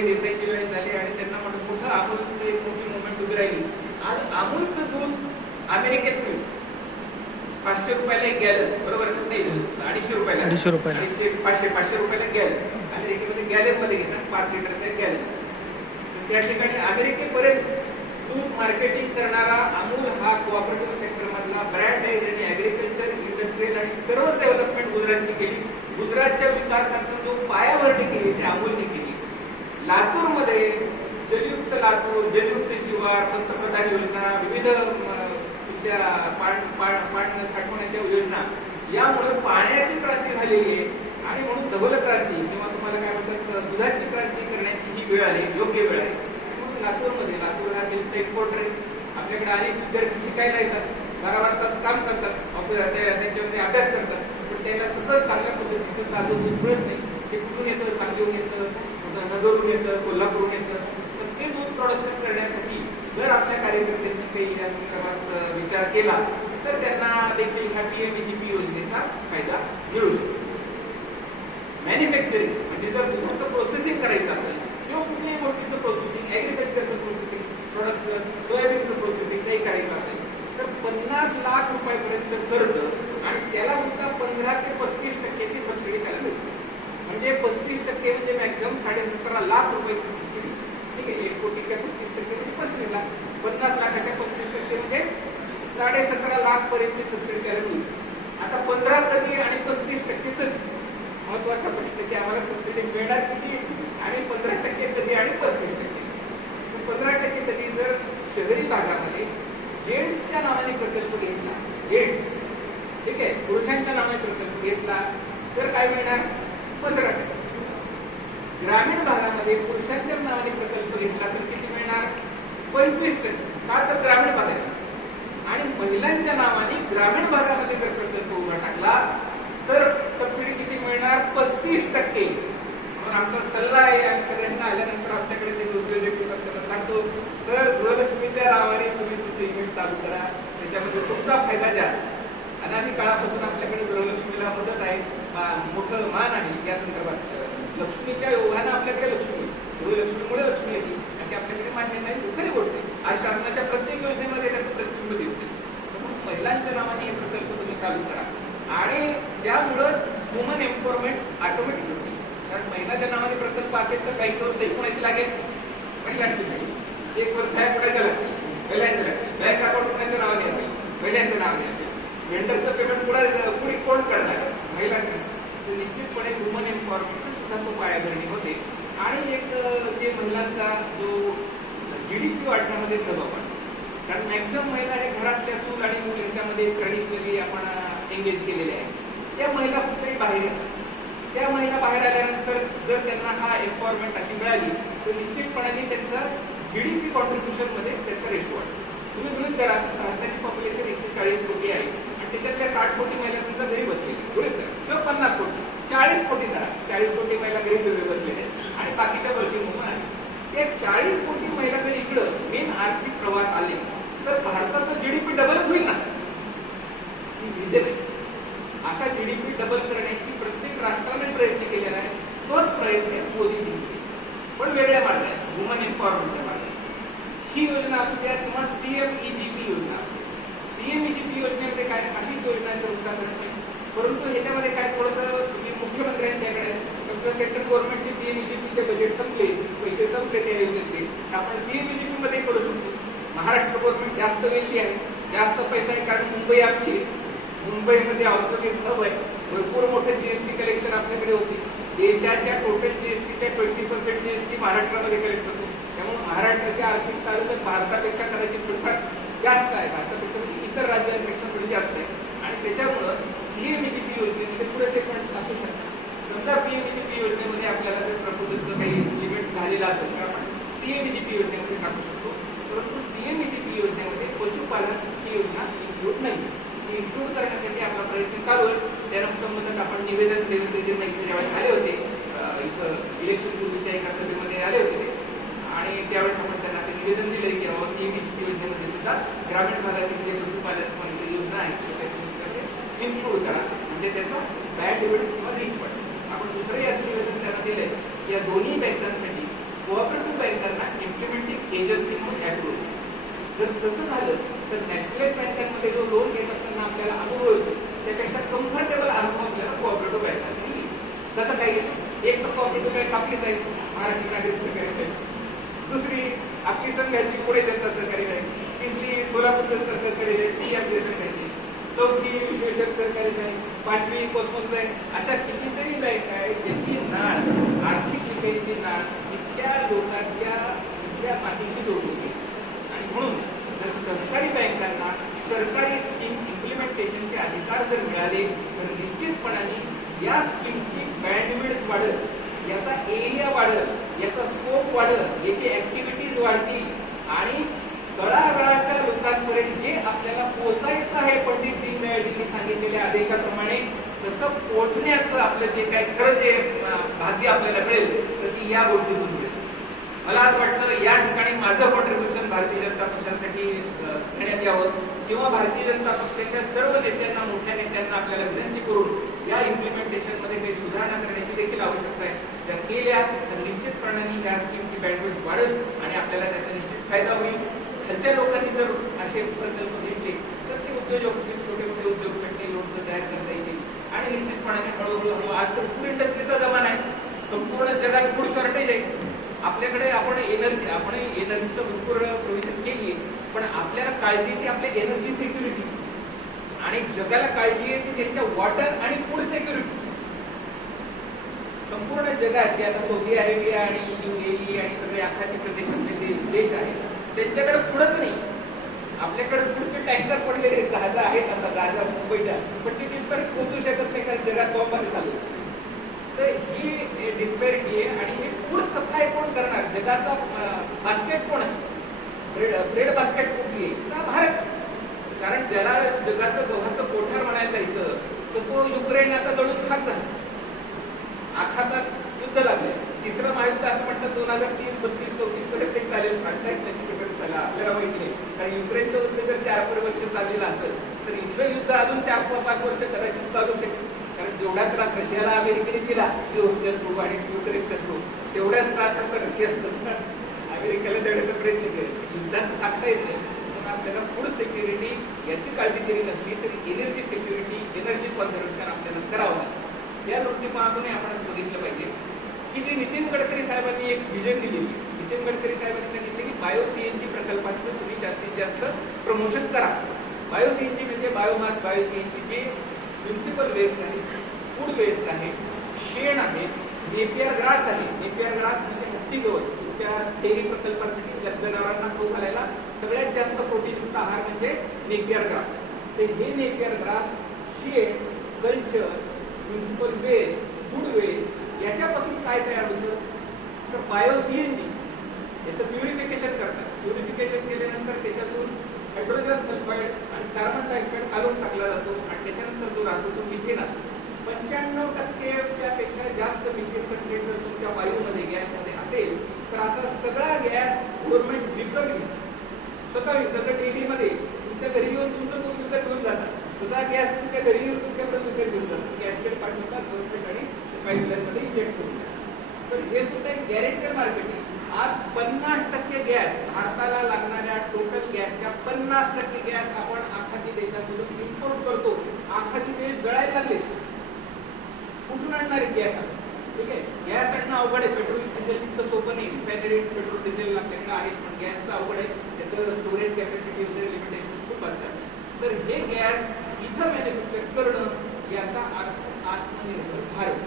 मोठे देसाईची वेळ झाली आणि त्यांना म्हणून कुठं अमूलचं एक मोठी मुवमेंट उभी राहिली. आज अमूलचं दूध अमेरिकेत मिळतं 500 रुपयाला एक गॅलन, बरोबर नाही 250 रुपयाला 500 रुपयाला गॅलन. अमेरिकेमध्ये गॅलनमध्ये घेतात 5 लिटरचे गॅलन. त्या ठिकाणी अमेरिकेपर्यंत दूध मार्केटिंग करणारा अमूल हा कोऑपरेटिव्ह सेक्टर मधला ब्रँड आहे. ज्यांनी ऍग्रिकल्चर, इंडस्ट्रियल आणि सर्वच डेव्हलपमेंट गुजरातची केली. गुजरातच्या विकासाचा जो पायाभरणी केली ते अमूलने केली. लातूरमध्ये जलयुक्त लातूर, जलयुक्त शिवार, पंतप्रधान योजना, विविध पाणी साठवण्याच्या योजना, यामुळे पाण्याची क्रांती झालेली आहे. आणि म्हणून डबल क्रांती किंवा तुम्हाला काय म्हणतात दुधाची क्रांती करण्याची ही वेळ आली, योग्य वेळ आहे. म्हणून लातूर हा मिल्कचा एक्सपोर्टर आहे. आपल्याकडे अनेक विद्यार्थी शिकायला येतात, 12 तास काम करतात, त्याच्यामध्ये अभ्यास करतात, पण त्यांना सतत चांगल्या पद्धतीचं ताजं दूध मिळत नाही. ते कुठून येतं, सांगलीहून येतं, नगरहून येतं, कोल्हापूरहून येतं. पण ते दूध प्रोडक्शन करण्यासाठी जर आपल्या कार्यकर्त्यांनी काही या संदर्भात विचार केला तर त्यांना देखील ह्या PMEGP योजनेचा फायदा मिळू शकतो. मॅन्युफॅक्चरिंग म्हणजे जर दुधाचं प्रोसेसिंग करायचं असेल किंवा कुठल्याही गोष्टीचं प्रोसेसिंग, ऍग्रिकल्चरचं प्रोसेसिंग, प्रोडक्टचं, सोयाबीनचं प्रोसेसिंग काही करायचं असेल तर 50 लाख रुपयापर्यंत कर्ज आणि त्याला सुद्धा 15 ते 35% सबसिडी त्याला मिळते. म्हणजे 35% म्हणजे मॅक्झिमम 17.5 लाख रुपयाची सबसिडी. ठीक आहे, 1 कोटीच्या 35% म्हणजे 35 लाख, 50 लाखाच्या 35% म्हणजे 17.5 लाख पर्यंतची सबसिडी त्याला मिळते. आता 15 कधी आणि 35% कधी, महत्वाचा प्रश्न की आम्हाला सबसिडी मिळणार किती आणि 15% कधी आणि 35%. 15% कधी जर शहरी भागामध्ये जेंट्सच्या नावाने प्रकल्प घेतला, जेंट्स, ठीक आहे, पुरुषांच्या नावाने प्रकल्प घेतला तर काय मिळणार 15%. ग्रामीण भागामध्ये पुरुषांच्या नावाने प्रकल्प घेतला तर किती मिळणार 25%. का तर ग्रामीण भागात. आणि महिलांच्या नावाने ग्रामीण भागामध्ये जर प्रकल्प उभा टाकला तर सबसिडी किती मिळणार 35%. म्हणून आमचा सल्ला आहे आणि सगळ्यांना आल्यानंतर आमच्याकडे ते उद्योजक त्यांना सांगतो, सर गृहलक्ष्मीच्या नावाने तुम्ही तुमचं इव्हेंट चालू करा, त्याच्यामध्ये तुमचा फायदा जास्त. अनादी काळापासून आपल्याकडे गृहलक्ष्मीला मदत आहे, मोठं मान आहे. या संदर्भात लक्ष्मीच्या योगानं आपल्याकडे लक्ष्मी, गृहलक्ष्मीमुळे लक्ष्मी येते अशी आपल्याकडे मान्यता आहे. खरी गोष्ट आहे. आज शासनाच्या प्रत्येक योजनेमध्ये त्याचं प्रतिबिंब दिसते. म्हणून महिलांच्या नावाने हे प्रकल्प तुम्ही चालू करा आणि त्यामुळं वुमन एम्पॉवरमेंट ऑटोमॅटिक असते. कारण महिलाच्या नावाने प्रकल्प असेल तर काही दिवस सही कोणाची लागेल, महिलांची लागेल. चेकवर साहेब कोणाच्या लागेल, महिलांच्या लागेल. बँक अकाउंट कोणाच्या नावाने असेल, महिलांच्या नावाने असेल. वेंडरचं पेमेंट पुढे कोण करणार, महिलांकडे. तर निश्चितपणे वुमन एम्पॉवरमेंटचं सुद्धा तो पायाभरणी होते. आणि एक जे महिलांचा जो GDP वाढण्यामध्ये सहभाग, कारण मॅक्झिमम महिला हे घरातल्या चूल आणि मूल ह्याच्यामध्ये ट्रेडिशनली आपण एंगेज केलेले आहे. त्या महिला कुठेही बाहेर येतात. त्या महिला बाहेर आल्यानंतर जर त्यांना हा एम्पॉवरमेंट अशी मिळाली तर निश्चितपणाने त्यांचा GDP कॉन्ट्रीब्युशन मध्ये त्याचा रेशो वाढतो. तुम्ही गृहीत करा, भारताची पॉप्युलेशन 140 कोटी आहे आणि त्याच्यातल्या 60 कोटी महिला सुद्धा घरी बसलेली, गृहीत करा, किंवा 50 कोटी, 40 कोटी धरा, 40 कोटी महिला घरी बसलेल्या आहेत आणि बाकीच्या वर्किंग वुमन आहेत. त्या 40 कोटी महिला जर इकडं मेन आर्थिक प्रवाहात आले तर भारताचं GDP डबलच होईल ना. असा GDP डबल करण्याची प्रत्येक राष्ट्राने प्रयत्न केलेला आहे. तोच प्रयत्न मोदीजी पण वेगळ्या मार्गाने, वुमन एम्पॉवरमेंटच्या मार्गाने. ही योजना असू द्या किंवा CMEGP योजना असू द्या. CMEGP योजनेमध्ये काय अशीच योजना सर्वसाधारण, परंतु ह्याच्यामध्ये काय थोडंसं मुख्यमंत्र्यांच्याकडे तुमचं सेंट्रल गव्हर्नमेंटचे PMEGPचे बजेट संपले, पैसे संपले त्या योजनेतले, आपण CMEGP मध्ये करू शकतो. महाराष्ट्र गव्हर्नमेंट जास्त वेळी आहे, जास्त पैसा आहे, कारण मुंबई आमची, मुंबईमध्ये औद्योगिक हब आहे, भरपूर मोठं GST कलेक्शन आपल्याकडे होते. देशाच्या टोटल GSTच्या 20% GST महाराष्ट्रामध्ये कलेक्ट होतो. त्यामुळे महाराष्ट्राची आर्थिक ताकद भारतापेक्षा कदाचित थोडीफार जास्त आहे, भारतापेक्षा म्हणजे इतर राज्यांपेक्षा थोडी जास्त आहे. आणि त्याच्यामुळं CMEGP योजनेमध्ये पुरेसे फंड्स असू शकतात. समजा PMEGP योजनेमध्ये आपल्याला जर प्रपोजलचं काही लिमिट झालेलं असेल तर आपण CMEGP योजनेमध्ये टाकू शकतो. परंतु CMEGP योजनेमध्ये पशुपालन ही योजना इन्क्लूड नाही. ती इन्क्लूड करण्यासाठी आपला प्रयत्न चालू आहे. त्या संबंधात आपण निवेदन देवेंद्रजी नाईक ज्यावेळेस आले होते, इथं इलेक्शन पूर्वीच्या एका सभेमध्ये आले होते ते, आणि त्यावेळेस आपण त्यांना ते निवेदन दिलं की CMEGP योजनेमध्ये सुद्धा ग्रामीण भागातील जे पशुपालन महाराष्ट्र नागरिक सहकारी बँक, दुसरी आपली संघाची पुणे जनता सहकारी बँक, तिसरी सोलापूर जनता सहकारी बँक, ती आपली संघाची, चौथी विश्वेश्वर सहकारी बँक, पाचवी कॉस्मोस बँक, अशा कितीतरी बँक आहेत ज्याची नाळ आर्थिक विषयाची नाळ इथल्या लोकांच्या इथल्या मातीशी जोडली. आणि म्हणून जर सरकारी बँकांना सरकारी स्कीम इम्प्लिमेंटेशनचे अधिकार जर मिळाले तर निश्चितपणाने या स्कीमची बँडविड्थ वाढत, याचा एरिया वाढत, याचा स्कोप वाढत, याची ऍक्टिव्हिटीज वाढतील आणि तळागाळाच्या लोकांपर्यंत जे आपल्याला पोहोचायचं आहे पंडित दीनदयाळजींनी सांगितलेल्या आदेशाप्रमाणे तसं पोहोचण्याचं आपलं जे काय खरं जे भाग्य आपल्याला मिळेल तर ती या गोष्टीतून मिळेल. मला असं वाटतं या ठिकाणी माझं कॉन्ट्रीब्युशन भारतीय जनता पक्षासाठी घेण्यात यावं किंवा भारतीय जनता पक्षाच्या सर्व नेत्यांना, मोठ्या नेत्यांना आपल्याला विनंती करून या इम्प्लिमेंटेशन मध्ये काही सुधारणा करण्याची देखील आवश्यकता आहे. जर केल्या तर निश्चितपणाने या स्कीमची बँडविड्थ वाढेल आणि आपल्याला त्याचा निश्चित फायदा होईल. खालच्या लोकांनी जर असे प्रकल्प घेतले तर ते उद्योजक होतील, छोटे मोठे उद्योग चटणी लोणचं तयार करता येतील आणि निश्चितपणाने हळूहळू आज तर फूड इंडस्ट्रीचा जमाना आहे, संपूर्ण जगात फूड शॉर्टेज आहे. आपल्याकडे आपण एनर्जीचं भरपूर प्रोव्हिजन केली आहे, पण आपल्याला काळजी ती आपल्या एनर्जी सिक्युरिटी आणि जगाला काळजी आहे ती त्यांच्या वॉटर आणि फूड सिक्युरिटी. संपूर्ण जगात जे आता सौदी अरेबिया आणि UAE आणि सगळे आखाती प्रदेशातले देश आहेत त्यांच्याकडे फूडच नाही. आपल्याकडे फूडचे टँकर पडलेले जहाजा आहेत, आता जहाजा मुंबईच्या, पण ते तिथपर्यंत पोहोचू शकत नाही कारण जगात बॉम्बाने चालू. तर ही डिस्पॅरिटी आहे आणि हे फूड सप्लाय कोण करणार, जगाचा बास्केट कोण आहे, ब्रेड बास्केट कुठली आहे तर भारत. कारण ज्याला जगाचं गव्हाचं कोठार म्हणायला जायचं तर तो युक्रेन आता जळून खात झाला, आखातात युद्ध लागले. तिसरं महायुद्ध असं म्हणतात 2030, 32, 34 पर्यंत चालेल, सांगता येत नाही तिकडे चला आपल्याला माहिती नाही. कारण युक्रेनचं युद्ध जर 4 वर्ष चाललेलं असेल तर इथलं युद्ध अजून 4-5 वर्ष कदाचित चालू शकेल. कारण जेवढा त्रास रशियाला अमेरिकेने दिला युरोपच्या थ्रू आणि युक्रेनच्या थ्रू तेवढ्याच त्रास आता रशिया अमेरिकेला देण्याचा प्रयत्न केला. युद्धाचं सांगता येत नाही. म्हणून आपल्याला फूड सिक्युरिटी याची काळजी केली नसली तरी एनर्जी सिक्युरिटी, एनर्जी कन्झर्वेशन आपल्याला करावं लागतं. या दृष्टिकोनातूनही आपण असं बघितलं पाहिजे की जे नितीन गडकरी साहेबांनी एक विजन दिलेली. नितीन गडकरी साहेबांनी सांगितले की बायो CNG प्रकल्पांचं तुम्ही जास्तीत जास्त प्रमोशन करा. बायो CNG म्हणजे बायोमास, बायो CNG जे म्युनिसिपल वेस्ट आहे, फूड वेस्ट आहे, शेण आहे, नेपियर ग्रास आहे. नेपियर ग्रास म्हणजे हत्ती गवत. तुमच्या डेअरी प्रकल्पासाठी जनावरांना खाऊ घालायला सगळ्यात जास्त प्रोटीनयुक्त आहार म्हणजे नेपियर ग्रास. तर हे नेपियर ग्रास, शेण, culture, municipal waste, food waste याच्यापासून काय तयार होतं तर बायो CNG याचं प्युरिफिकेशन करतात. प्युरिफिकेशन केल्यानंतर त्याच्यातून हायड्रोजन सल्फाईड आणि कार्बन डायऑक्साईड काढून टाकला जातो आणि त्याच्यानंतर जो राहतो तो मिथेन असतो. 95% पेक्षा जास्त मिथेन कंटेंट जर तुमच्या वायूमध्ये, गॅसमध्ये असेल तर असा सगळा गॅस गव्हर्नमेंट विकत घेते स्वतः. जसं डेलीमध्ये तुमच्या घरी येऊन तुमचं दूध विकत घेऊन जातात, तसा गॅस तुमच्या घरी येऊन तुमच्याकडे विकत घेऊन जातात. गॅसकडे पाठवतात गव्हर्नमेंट आणि पाईपलाईनमध्ये इंजेक्ट करून द्या. तर हे सुद्धा एक गॅरेंटेड मार्केट आहे. आज 50% गॅस, भारताला लागणाऱ्या टोटल गॅसच्या 50% गॅस आपण आखाती देशांमधून इम्पोर्ट करतो. आखाती देश जळायला लागले, कुठून आणणार गॅस? ठीक आहे, गॅस आणणं अवघड आहे. पेट्रोल डिझेल इतकं सोपं नाही. रिफायनरी पेट्रोल डिझेल आपल्याकडे आहेत पण गॅसचं अवघड आहे. त्याचं स्टोरेज कॅपॅसिटी वगैरे लिमिटेशन खूप असतात. तर हे गॅस इथं मॅन्युफॅक्चर करणं याचा अर्थ आत्मनिर्भर भारत.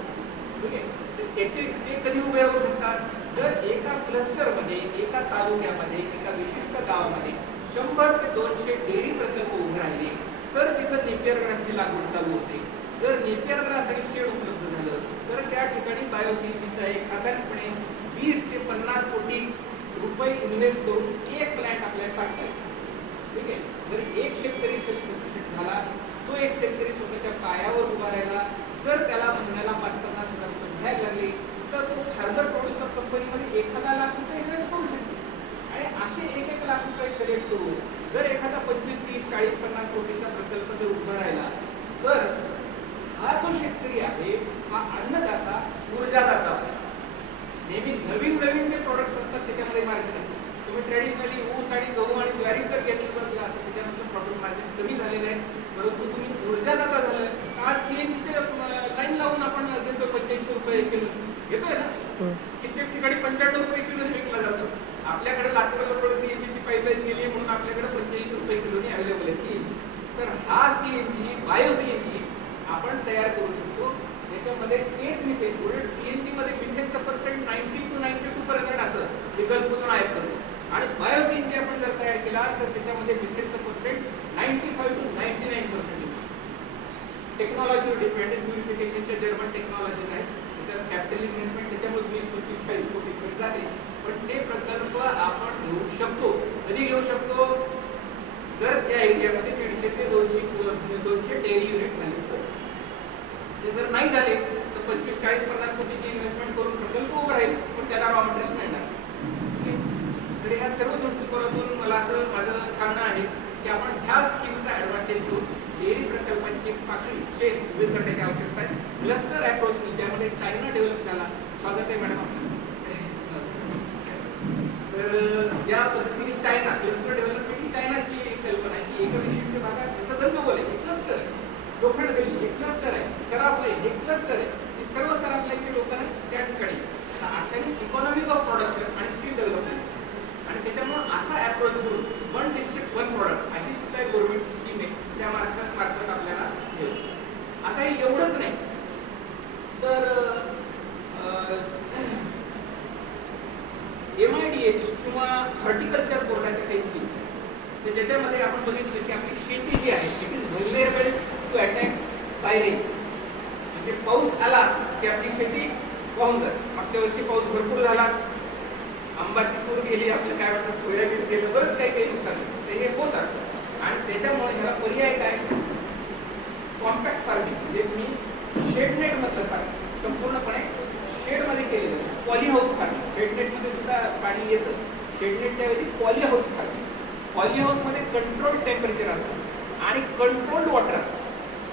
ठीक आहे, तर त्याचे ते कधी उभे होऊ शकतात जर एका क्लस्टरमध्ये, एका तालुक्यामध्ये, एका विशिष्ट गावामध्ये 100 ते 200 डेअरी प्रकल्प उभे राहिले तर तिथं नेपियर ग्रासची लागवड चालू होते. जर नेपियर ग्रास आणि शेड उपलब्ध झालं तर त्या ठिकाणी बायो CNGचा एक साधारणपणे 20 ते 50 कोटी रुपये इन्व्हेस्ट करून एक प्लॅन्ट आपल्याला टाकेल. ठीक आहे, जर एक शेतकरी सेल्फ झाला, तो एक शेतकरी स्वतःच्या पायावर उभा राहिला, जर त्याला महिन्याला 50-50 हजार रुपये मिळायला लागले तर तो फार्मर प्रोड्युसर कंपनीमध्ये 1,000 लाख रुपये इन्व्हेस्ट करू शकतो. आणि असे 1-1 लाख रुपये कलेक्ट करून जर एखादा 25, 30, 40, 50 कोटीचा प्रकल्प जर उभा राहिला तर हा जो शेतकरी आहे हा अन्नदाता, ऊर्जादाता. नेहमी नवीन नवीन जे प्रोडक्ट्स असतात त्याच्यामध्ये मार्केट आहे. तुम्ही ट्रेडिशनली ऊस आणि गहू आणि ज्वारी जर घेतलं बसला तर त्याच्यानंतर प्रॉफिट मार्जिन कमी झालेलं आहे. परंतु तुम्ही ऊर्जादाता झालं, आज CNGचे लाईन लावून आपण देतो 85 रुपये किलो घेतोय ना, कित्येक ठिकाणी त्याच्यामध्ये तेच मिथेन, उलट सीएनजी मध्ये मिथेनचं पर्सेंट 90 to 92% असं जे गल्फमधून आयात करतो. आणि बायो सीएनजी आपण जर तयार केला तर त्याच्यामध्ये मिथेनचं पर्सेंट 95 to 99%. टेक्नॉलॉजीवर डिपेंडेंट प्युरिफिकेशनच्या जर्मन टेक्नॉलॉजीज आहेत, त्याच्यात कॅपिटल इन्व्हेस्टमेंट त्याच्यामुळे 20-25-40 कोटी जाते. पण ते प्रकल्प आपण घेऊ शकतो. कधी घेऊ शकतो? जर त्या एरियामध्ये 150 ते 200 डेअरी युनिट झाले तर. ते जर नाही झाले तर 25-40-50 कोटीची इन्व्हेस्टमेंट करून प्रकल्प उभा राहील, पण त्याला रॉ मटेरियल मिळणार. तर ह्या सर्व दृष्टिकोनातून मला असं माझं सांगणं आहे की आपण ह्या स्कीमचा ऍडव्हान्टेज घेऊन डेअरी प्रकल्पांची एक साखळी चेन उभी करण्याची आवश्यकता आहे. क्लस्टर अप्रोच ज्यामध्ये चायना डेव्हलप झाला. स्वागत आहे मॅडम आपलं. तर ज्या पद्धतीने चायना क्लस्टर डेव्हलपमेंट ही चायनाची कल्पना आहे की एका विशिष्ट भागात जसं गंगोल आहे, एक क्लस्टर आहे, लोखंड गल्ली एक क्लस्टर आहे, सराफ लाईन एक क्लस्टर आहे. ही सर्व सराफ लाईनचे लोकांना त्या ठिकाणी अशाने इकॉनॉमीज ऑफ प्रोडक्शन आणि स्किल डेव्हलपमेंट आणि त्याच्यामुळे असा अप्रोच घेऊन 1 डिस्ट्रिक्ट 1 प्रॉडक्ट अशी सुद्धा एक गव्हर्नमेंटची स्कीम आहे. त्या मार्फत आपल्याला घेऊ. आता हे एवढंच नाही तर MIDH किंवा हॉर्टिकल्चर बोर्डाच्या काही स्कीम्स आहेत. तर ज्याच्यामध्ये आपण बघितलं की आपली शेती जी आहे it is vulnerable to attacks by rain. म्हणजे पाऊस आला की आपली शेती वाहून जाते. मागच्या वर्षी पाऊस भरपूर झाला, आंबाची तूर गेली, आपलं काय वाटतं सोयाबीन गेलं, बरंच काही काही नुकसान झालं. हे होत असतं आणि त्याच्यामुळे ह्याला पर्याय काय? Compact farming. म्हणजे तुम्ही शेडनेट मधलं फार्मिंग संपूर्णपणे शेडमध्ये केलेलं. पॉली हाऊस फार्मिंग, शेडनेटमध्ये सुद्धा पाणी येतं. शेडनेटच्या ऐवजी पॉली हाऊस फार्मिंग. पॉली हाऊसमध्ये कंट्रोल टेम्परेचर असतं आणि कंट्रोल्ड वॉटर असतं.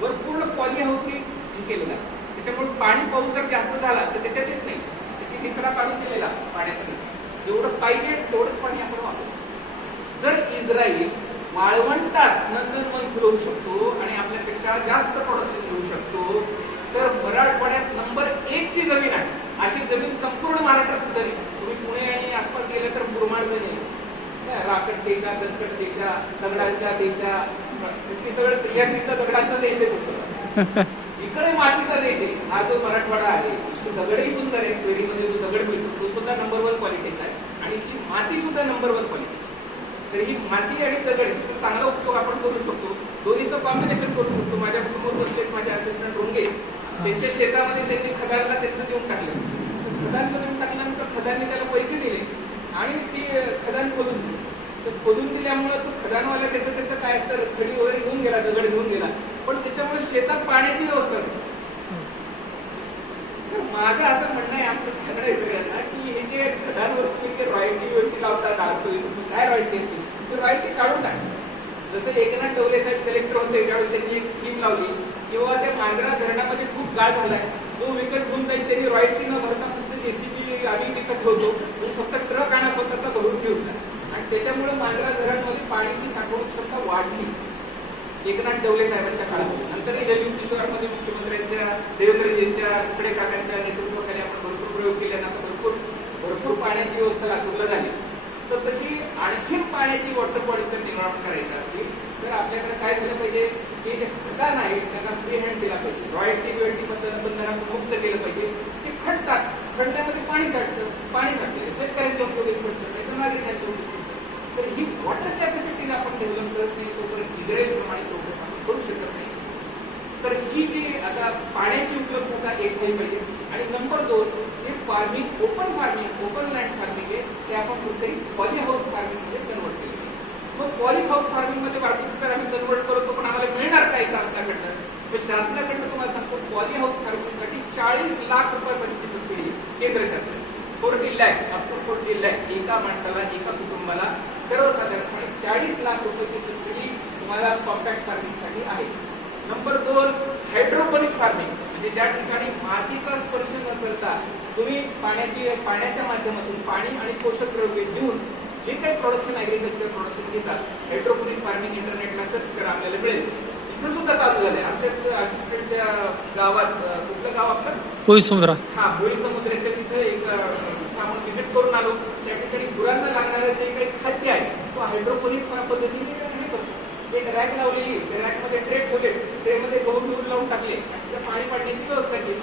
वर पूर्ण पॉली हाऊसने हे केलेलं आहे. त्याच्यामुळे पाणी पाऊस जर जास्त झाला तर त्याच्यात येत नाही, त्याची निचरा काढून दिलेला पाण्याचं. जेवढं पाहिजे तेवढंच पाणी आपण वापरतो. जर इस्रायल वाळवंटात नंदनवन फुलवू शकतो आणि आपल्यापेक्षा जास्त प्रोडक्शन घेऊ शकतो तर मराठवाड्यात नंबर 1 ची जमीन आहे. अशी जमीन संपूर्ण महाराष्ट्रात तरी तुम्ही पुणे आणि आसपास गेले तर मुरमाड जमीन आहे. राकट देशा, दणकट देशा, दगडांच्या देशा, ते सगळं सह्याद्रीचा दगडांचा देश आहे. इकडे मातीचा देश आहे. हा जो मराठवाडा आहे तो दगडही सुंदर आहे. पेढीमध्ये जो दगड मिळतो तो सुद्धा नंबर 1 क्वालिटीचा आहे आणि इथली माती सुद्धा नंबर 1 क्वालिटी. तर ही माती आणि दगड याचा चांगला उपयोग आपण करू शकतो. दोन्हीचं कॉम्बिनेशन करू शकतो. माझ्या समोर बसले माझे असिस्टंट रोंगे, त्यांच्या शेतामध्ये त्यांनी खदानला त्यांचं देऊन टाकलं. खदान देऊन टाकल्यानंतर खदानने त्याला पैसे दिले आणि ती खदान खोदून दिली. तर खोदून दिल्यामुळे तो खदानवाला त्याचं काय असतं खडी वगैरे घेऊन गेला, दगड घेऊन गेला, पण त्याच्यामुळे शेतात पाण्याची व्यवस्था नाही. तर माझं असं म्हणणं आहे आमचं सगळ्या सगळ्यांना की हे जे खदानवर तुम्ही रॉयल्टी लावतात काय रॉयल्टी असते ती रॉयल्टी काढून टाक. जसं एकनाथ टवले साहेब कलेक्टर होते त्यावेळेस त्यांनी एक स्कीम लावली किंवा त्या मांजरा धरणामध्ये खूप गाळ झालाय, जो विकत घेऊन जाईल त्यांनी रॉयल्टी न भरता फक्त JCB आम्ही विकत ठेवतो, फक्त ट्रक आणा स्वतःचा भरून ठेवून आणि त्याच्यामुळे मांजरा धरणमध्ये पाण्याची साठवणूक क्षमता वाढली एकनाथ टवले साहेबांच्या काळामध्ये. नंतरही जलयुक्त शिवारमध्ये मुख्यमंत्र्यांच्या देवेंद्रजींच्या इकडे काकांच्या नेतृत्वाखाली आपण भरपूर प्रयोग केले आणि आता भरपूर पाण्याची व्यवस्था लातूरला झाली. तर तशी आणखीन पाण्याची वॉटर बॉडीचं निर्माण करायचं असेल तर आपल्याकडे काय झालं पाहिजे की जे खदान आहे त्यांना फ्री हँड दिला पाहिजे. रॉयल्टी बंधनातून मुक्त केलं पाहिजे. ते खणतात, खणल्यामध्ये पाणी साठतं शेतकऱ्यांच्या उपयोगी पडतं, नाही तर नागरिकांच्या उपयोगी पडतं. तर ही वॉटर कॅपॅसिटीने आपण डेव्हलप करत नाही तोपर्यंत इस्रायल प्रमाणे प्रोग्रेस आपण करू शकत नाही. तर ही जी आता पाण्याची उपलब्धता एक झाली पाहिजे. आणि नंबर 2 जे फार्मिंग ओपन लँड फार्मिंग आहे ते आपण कुठेही पॉली हाऊस फार्मिंग मध्ये कन्वर्ट केले. मग पॉली हाऊस फार्मिंग मध्ये बाकीचे तर आम्ही कन्वर्ट करतो, पण आम्हाला मिळणार काय शासनाकडनं? तर शासनाकडनं तुम्हाला सांगतो पॉली हाऊस फार्मिंगसाठी 40 लाख रुपयापर्यंतची सबसिडी केंद्र शासनाची. 40 लाख अप टू 40 लाख एका माणसाला एका कुटुंबाला सर्वसाधारणपणे 40 लाख रुपयाची सबसिडी तुम्हाला कॉम्पॅक्ट फार्मिंगसाठी आहे. नंबर 2 हायड्रोपोनिक फार्मिंग म्हणजे ज्या ठिकाणी मातीचा स्पर्श न करता तुम्ही पाण्याच्या माध्यमातून पाणी आणि पोषक द्रव्ये देऊन जे काही प्रोडक्शन ऍग्रिकल्चर प्रोडक्शन घेतात. हायड्रोपोनिक फार्मिंग इंटरनेटला सर्च करा आपल्याला मिळेल. इथं सुद्धा चालू झालंय. आमच्याच असिस्टंटच्या गावात, कुठलं गाव आपलं भोई समुद्र, भोई समुद्राच्या तिथे एक आपण व्हिजिट करून आलो. त्या ठिकाणी गुरांना लागणारं जे काही खाद्य आहे तो हायड्रोपोनिक पद्धतीने हे करतो. एक रॅक लावलेली, त्या रॅकमध्ये ट्रे ठेवले, ट्रेमध्ये गहू घेऊन लावून टाकले, पाणी पाडण्याची व्यवस्था केली.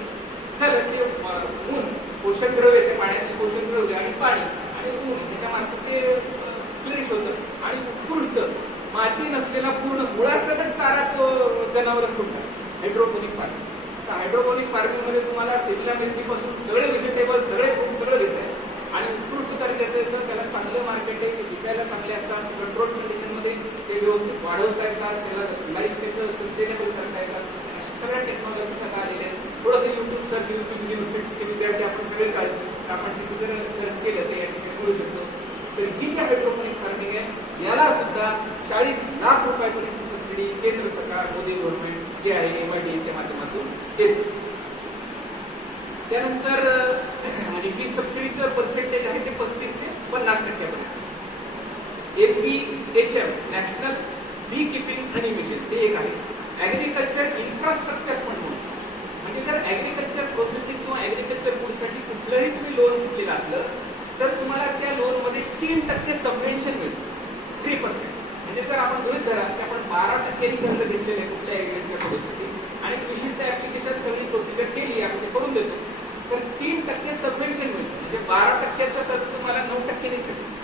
युनिव्हर्सिटीचे विद्यार्थी आपण सगळे काढतो, आपण तिथे जर सर्च केलं तर या ठिकाणी मिळू शकतो. तर ही जी हायड्रोपोनिक फार्मिंग आहे याला सुद्धा 40 लाख रुपयापर्यंतची सबसिडी केंद्र सरकार, मोदी गव्हर्नमेंट जे आहे MIDAच्या माध्यमातून देते. त्यानंतर म्हणजे ही सबसिडीचं पर्सेंटेज आहे ते 35 ते 50% APHM नॅशनल बी किपिंग हनी मिशन ते एक आहे. ॲग्रिकल्चर इन्फ्रास्ट्रक्चर फंड म्हणून, म्हणजे जर ॲग्रिकल्चर प्रोसेसिंग किंवा ॲग्रिकल्चर गुडसाठी कुठलंही तुम्ही लोन घेतलेलं असलं तर तुम्हाला त्या लोनमध्ये 3% सबव्हेन्शन मिळतं, 3%. म्हणजे जर आपण गृहीत धरा की आपण 12% कर्ज घेतलेलं आहे कुठल्या ॲग्रिकल्चर प्रोजेक्टसाठी आणि विशिष्ट ॲप्लिकेशन सगळी प्रोसिजर केली आपण ते करून देतो, तर 3% सबव्हेन्शन मिळतं. म्हणजे 12%चं कर्ज तुम्हाला 9% नाही भेटतं.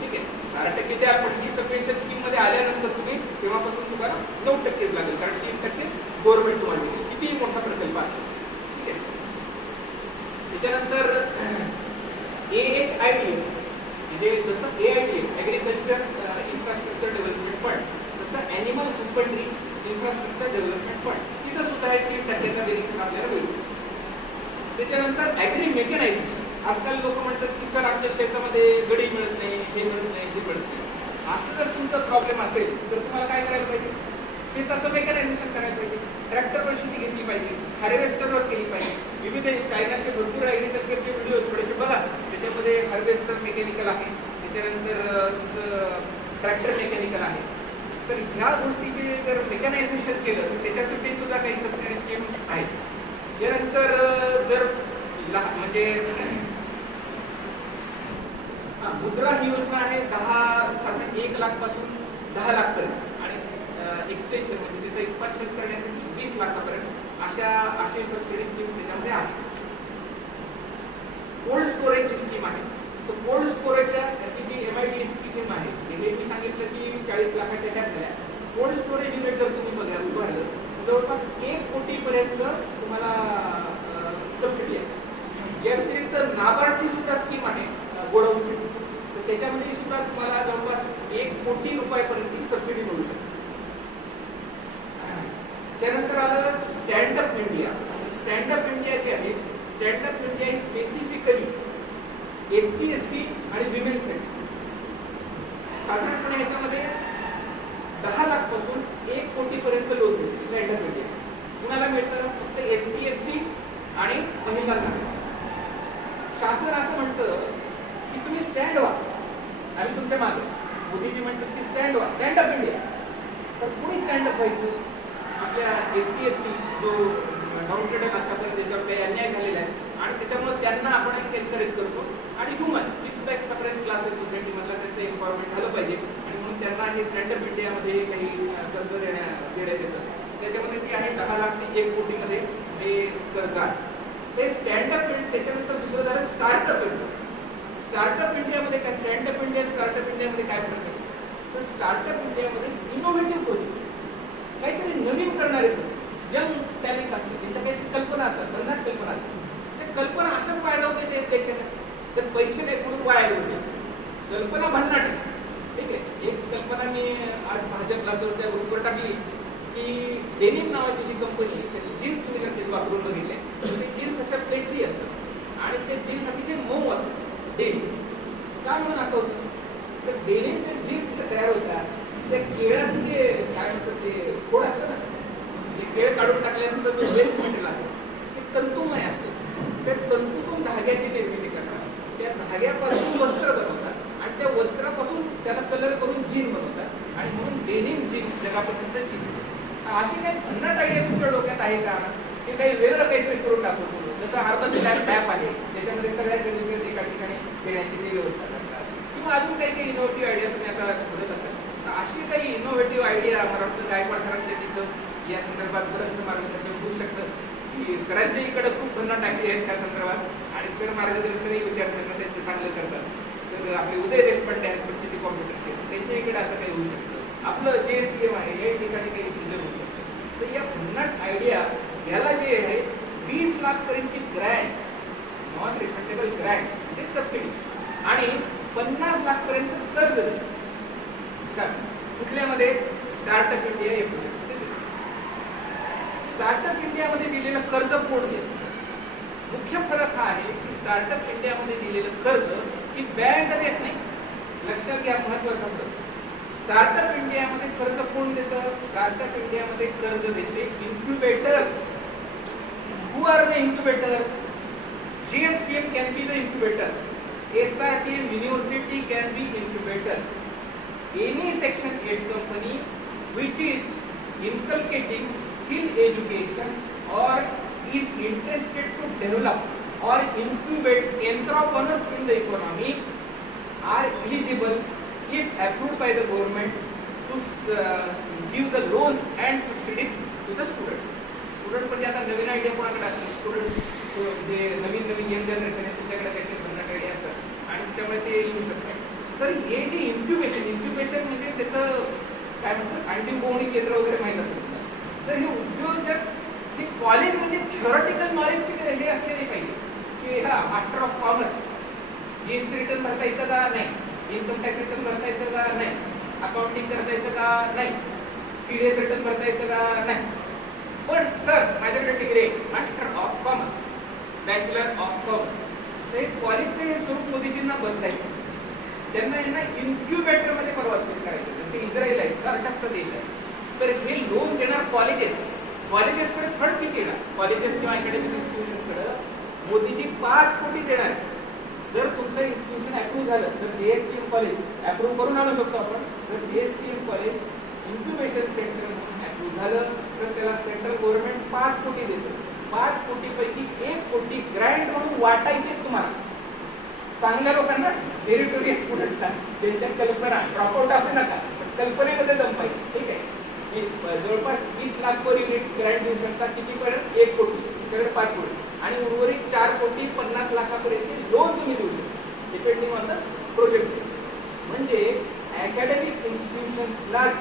ठीक आहे, 12% द्या, पण ही सबव्हेन्शन स्कीम मध्ये आल्यानंतर तुम्ही तेव्हापासून तुम्हाला 9% लागेल, कारण 3% गव्हर्नमेंट तुम्हाला देईल. कितीही मोठा प्रकल्प असतो. ठीक आहे. त्याच्यानंतर AHIDF म्हणजे जसं AIDF agriculture infrastructure development fund, तसं ॲनिमल हस्बंड्री इन्फ्रास्ट्रक्चर डेव्हलपमेंट फंड, तिथं सुद्धा 3%चा बेनिफिट आपल्याला मिळतो. त्याच्यानंतर ॲग्री मेकॅनायझेशन. आजकाल लोक म्हणतात की सर आमच्या शेतामध्ये गडी मिळत नाही, हे मिळत नाही, ते मिळत नाही. असं जर तुमचा प्रॉब्लेम असेल तर तुम्हाला काय करायला पाहिजे? शेताचं मेकॅनायझेशन करायला पाहिजे, ट्रॅक्टरवर शेती घेतली पाहिजे, हार्वेस्टरवर केली पाहिजे. विविध चायनाचे भरपूर ॲग्रिकल्चरचे व्हिडिओ थोडेसे बघा, त्याच्यामध्ये हार्वेस्टर मेकॅनिकल आहे, त्याच्यानंतर तुमचं ट्रॅक्टर मेकॅनिकल आहे. तर ह्या गोष्टीचे जर मेकॅनायझेशन केलं तर त्याच्यासाठी सुद्धा काही सबसिडी स्कीम आहेत. यानंतर जर म्हणजे मुद्रा ही योजना आहे 1 लाख पासून 10 लाख पर्यंत आणि एक्सटेन्शन म्हणजे त्याचं एक्सपान्शन करण्यासाठी 20 लाखापर्यंत अशी सबसिडी स्कीम त्याच्यामध्ये आहे. कोल्ड स्टोरेजची स्कीम आहे. तर कोल्ड स्टोरेजच्या जी MIDA स्कीम आहे, हे मी सांगितलं की 40 लाखाच्या ह्यात झाल्या. कोल्ड स्टोरेज युनिट जर तुम्ही उभारलं जवळपास 1 कोटीपर्यंत तुम्हाला सबसिडी आहे. या व्यतिरिक्त नाबार्डची सुद्धा स्कीम आहे गोडाऊनसाठी, तर त्याच्यामध्ये सुद्धा तुम्हाला जवळपास 1 कोटी रुपयापर्यंतची सबसिडी मिळू शकते. त्यानंतर आलं स्टँडअप इंडिया. स्टँडअप इंडिया जे आहे, स्टँडअप इंडिया ही स्पेसिफिकली SC ST आणि विमेनसाठी. साधारणपणे ह्याच्यामध्ये 10 लाख पासून 1 कोटीपर्यंत लोन देते स्टँडअप इंडिया. कुणाला मिळतं? फक्त SC ST आणि महिलांना. शासन असं म्हणतं की तुम्ही स्टँड व्हा, आम्ही तुमच्या मागे. मोदीजी म्हणतात की स्टँड व्हा, स्टँडअप इंडिया. तर कुणी स्टँडअप व्हायचं? आपल्या SC ST जो डाऊनट्रेडेड आतापर्यंत त्याच्यावर काही अन्याय झालेला आहे आणि त्याच्यामुळे त्यांना आपण एक एनकरेज करतो. आणि ह्युमन ही सुद्धा एक सपरेट क्लास आहे सोसायटीमधला, त्यांचं एम्पॉवरमेंट झालं पाहिजे आणि म्हणून त्यांना हे स्टँडअप इंडियामध्ये काही कर्ज देण्यात येतं. त्याच्यामध्ये ती आहे 10 लाख ते 1 कोटीमध्ये हे कर्ज आहे. हे स्टँडअप. त्याच्यानंतर दुसरं झालं स्टार्टअप इंडिया. स्टार्टअप इंडियामध्ये काय? स्टँडअप इंडिया स्टार्टअप इंडियामध्ये काय फरक आहे? तर स्टार्टअप इंडियामध्ये इनोव्हेटिव्ह प्रोजेक्ट, काहीतरी नवीन करणारे यंग टॅलेंट असते, त्यांच्या काही कल्पना असतात, भन्नाट कल्पना असतात. त्या कल्पना अशाच फायदा होते त्याच्यात, तर पैसे नाही म्हणून वाया होते. कल्पना भन्नाट आहे. ठीक आहे. एक कल्पना मी आज भाजप लातूरच्या ग्रुपवर टाकली की डेनिम नावाची जी कंपनी आहे त्याची जीन्स तुम्ही जर ते वापरून बघितले तर ते जीन्स अशा फ्लेक्सी असतात आणि ते जीन्स अतिशय मऊ असतात. डेनिम काय म्हणून असं होतं? तर डेनिमचे जीन्स जे तयार होतात त्या केळाचं जे काय म्हणतात ते खोड असतं ना, ते केळ काढून टाकल्यानंतर जो वेस्ट मटेरियल असतं ते तंतुमय असतं. त्या तंतूतून धाग्याची निर्मिती करतात, त्या धाग्यापासून वस्त्र बनवतात आणि त्या वस्त्रापासून त्याला कलर करून जीन बनवतात आणि म्हणून डेनिम जीन जगाप्रसिद्ध जीन. अशी काही भन्नाट आयडिया तुमच्या डोक्यात आहे का? ते काही वेगळं काहीतरी करून टाकतो. जसं अर्बन लॅब ॲप आहे त्याच्यामध्ये सगळ्या सर्व्हिसेस एका ठिकाणी देण्याची ते व्यवस्था करतात, किंवा अजून काही इनोव्हेटिव्ह आयडिया तुम्ही आता करत असाल तर अशी काही इनोव्हेटिव्ह आयडिया मला वाटतं गायकवाड सरांच्या तिथं या संदर्भात बरंचसं मार्गदर्शन होऊ शकतं की सरांच्या इकडं खूप भन्नाट आयडिया आहेत त्या संदर्भात आणि सर मार्गदर्शनही विद्यार्थ्यांना त्यांचं चांगलं करतात. तर आपले उदय देशपांडे आहेत पश्चिमी कॉम्प्युटरचे, त्यांच्या इकडे असं काही होऊ शकतं. आपलं JSPM आहे या ठिकाणी काही सुंदर होऊ शकतं. तर या भन्नाट आयडिया याला जे आहे 20 लाख पर्यंतची ग्रँट, नॉन रिफंडेबल ग्रँट म्हणजे सबसिडी आणि 50 लाख पर्यंत कर्ज शासन. कुठल्यामध्ये? स्टार्टअप इंडिया हे प्रोजेक्ट. स्टार्टअप इंडियामध्ये दिलेलं कर्ज कोण देतं? स्टार्टअप इंडियामध्ये दिलेलं कर्ज ही बँक देत नाही. लक्षात घ्या, महत्वाचा मुद्दा. स्टार्टअप इंडियामध्ये कर्ज कोण देतं? स्टार्टअप इंडियामध्ये कर्ज देते incubators. Who are the incubators? GSPM can be the incubator. SRTM University can be incubator. Any Section 8 company which is inculcating skill education or is interested to develop or incubate entrepreneurs in the economy are eligible, if approved by the government, to give the loans and subsidies to the students. Student म्हणजे आता नवीन idea कोणाकडे असतात? Student जे नवीन young generation आहे त्यांच्याकडे काहीतरी भन्नाट idea असतात आणि त्याच्यामुळे ते येऊ शकतात. तर हे जे इन्क्युबेशन म्हणजे त्याचं काय म्हणतात, अंडी बोवणी केंद्र वगैरे माहीत असेल. तर हे उद्योजक हे कॉलेज म्हणजे थेरॉटिकल नॉलेजचे हे असलेले पाहिजे की हा master of commerce, GST return भरता येतं का? नाही. इन्कम टॅक्स रिटर्न भरता येतं का? नाही. अकाउंटिंग करता येतं का? नाही. TDS रिटर्न भरता येतं का? नाही. पण सर माझ्याकडे डिग्री आहे master of commerce, bachelor of commerce. तर हे कॉलेजचं हे स्वरूप मोदीजींना बदलायचं. त्यांना यांना इन्क्युबेटरमध्ये परिवर्तित करायचं. जसे इस्रायल आहे, स्टार्टअपचा देश आहे. तर हे लोन देणार कॉलेजेसकडे फंड किती येणार? कॉलेजेस किंवा अकॅडमिक इन्स्टिट्यूशनकडे मोदीजी 5 कोटी देणार. जर तुमचं इन्स्टिट्यूशन अप्रूव्ह झालं तर JSPM कॉलेज अप्रूव्ह करून आणू शकतो आपण. जर JSPM कॉलेज इन्क्युबेशन सेंटर म्हणून अप्रूव्ह झालं तर त्याला सेंट्रल गव्हर्नमेंट 5 कोटी देतं. 5 कोटीपैकी 1 कोटी ग्रँट म्हणून वाटायचे तुम्हाला, चांगल्या लोकांना, मेरिटोरियस स्टुडंटला, ज्यांच्या कल्पना ड्रॉपआउट असू नका पण कल्पनेमध्ये दम पाहिजे. ठीक आहे. जवळपास 20 लाख पर युनिट ग्रँट देऊ शकता. कितीपर्यंत? 1 कोटी, तुमच्याकडे 5 कोटी आणि उर्वरित 4 कोटी 50 लाखापर्यंतचे लोन तुम्ही देऊ शकता डिपेंडिंग ऑन द प्रोजेक्ट. म्हणजे अकॅडमिक इन्स्टिट्यूशन्सलाच